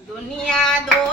દુનિયા દો